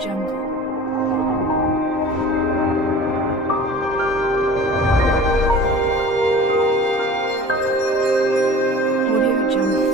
Jungle. Audio Jungle.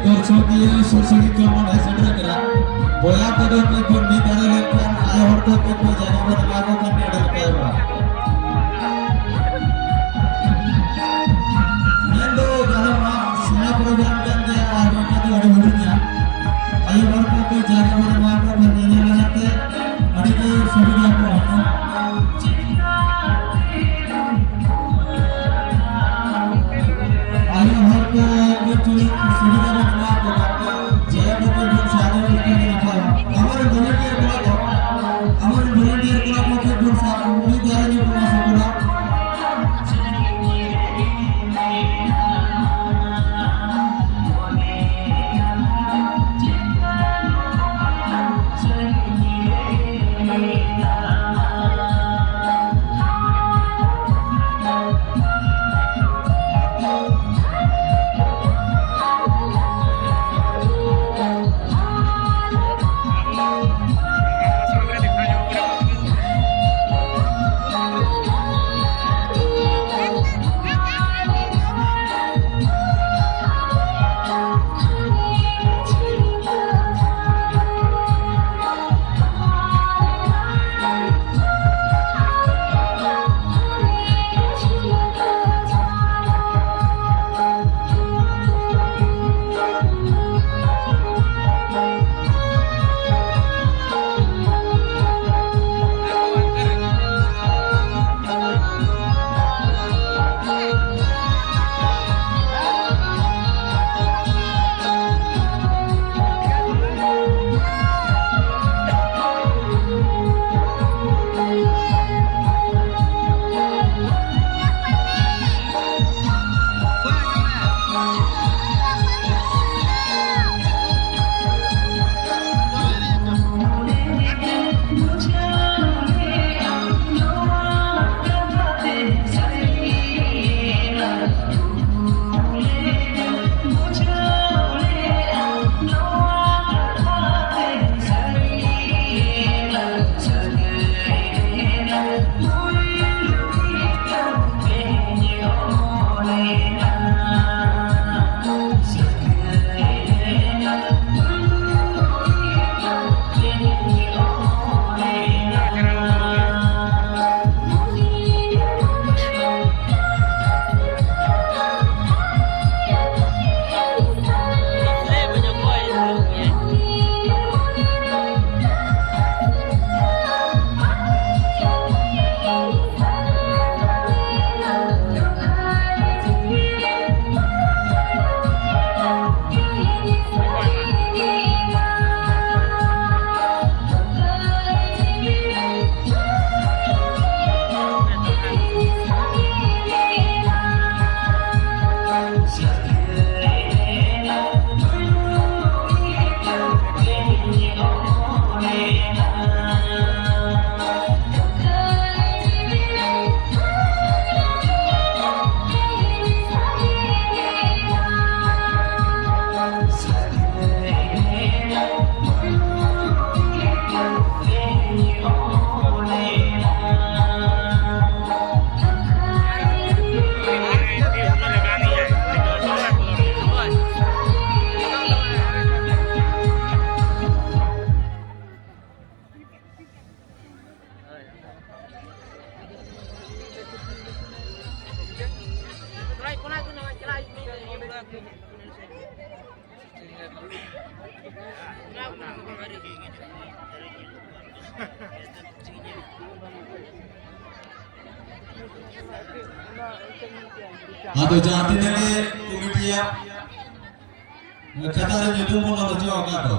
Dorsogi sursugi keman esadra kera boya kadon ni pundi dari lekhan ayah ordo kepo jana pada lagu kami ada kaya Nendo dalam semua program dan dia ada kata ada hubungannya ayah ordo kepo jana pada lagu kami ini nanti hari ini sudah apa ayah ordo kepo sudah Atau jangan ini komedian kata ada itu pun ada jawab kata.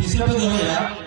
Di siapa tu ya?